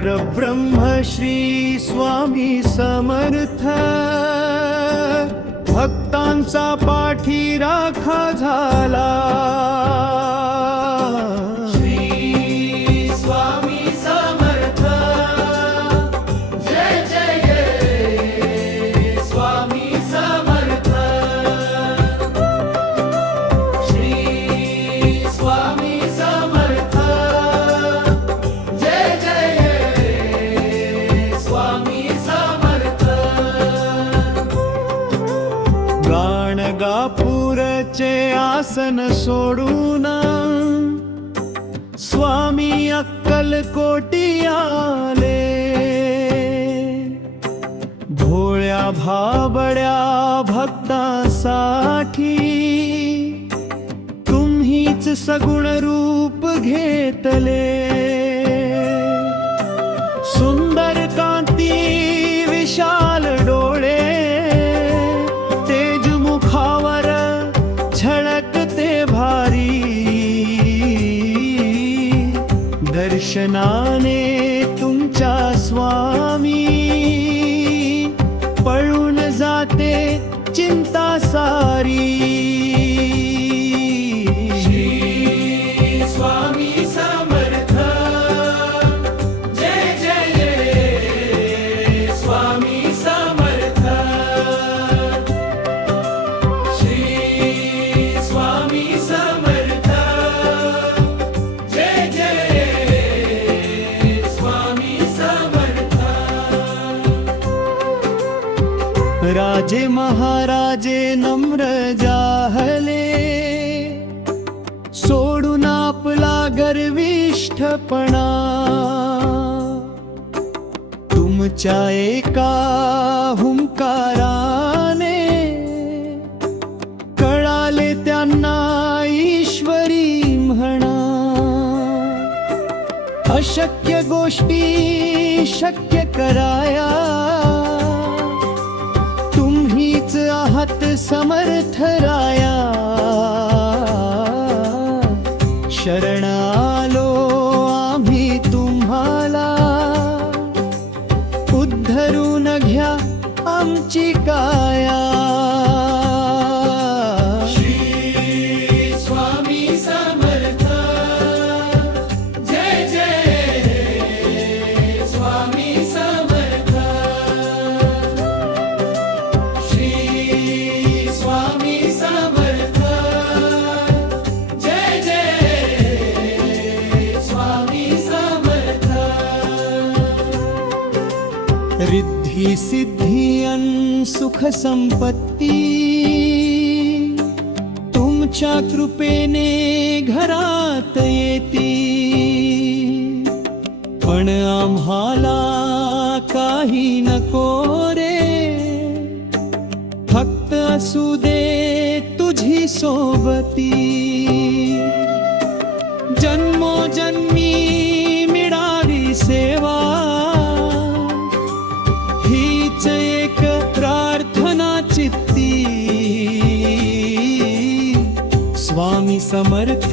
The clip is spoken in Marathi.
परब्रह्म श्री स्वामी समर्थ, भक्तांचा पाठीराखा झाला। श्री स्वामी समर्थ, जय जय स्वामी समर्थ। श्री स्वामी समर्थ, जय जय स्वामी समर्थ। गाणगापूरचे आसन सोडून स्वामी अक्कलकोटी आले। भोळ्या भाबड्या भक्तांसाठी तुम्हीच सगुण रूप घेतले। सुंदर कांती विशाल डोळे, तेज मुखावर झळकते भारी। दर्शनाने तुमच्या स्वामी पळून जाते चिंता सारी। श्री स्वामी समर्थ, जय जय स्वामी समर्थ। श्री स्वामी समर्थ, जय जय स्वामी समर्थ। राजे महाराजे नम्र जाहले, सोडून आपला गर्विष्ठपणा। तुमच्या एका हुंकाराने कळाले त्यांना ईश्वरी म्हणा। अशक्य गोष्टी शक्य कराया तुम्हीच आहात समर्थ राया। शरण आलो आम्ही तुम्हाला, उद्धरून घ्या आमची काया। श्री स्वामी समर्थ, जय जय स्वामी समर्थ। श्री स्वामी समर्थ, जय जय स्वामी समर्थ। रिद्धी सिद्धी अन सुख संपत्ती तुमच्या कृपेने घरात येती। पण आम्हाला काही नको रे, फक्त असू दे तुझी सोबती। जन्मोजन्मी मिळावी सेवा, हीच एक प्रार्थना चित्ती। स्वामी समर्थ,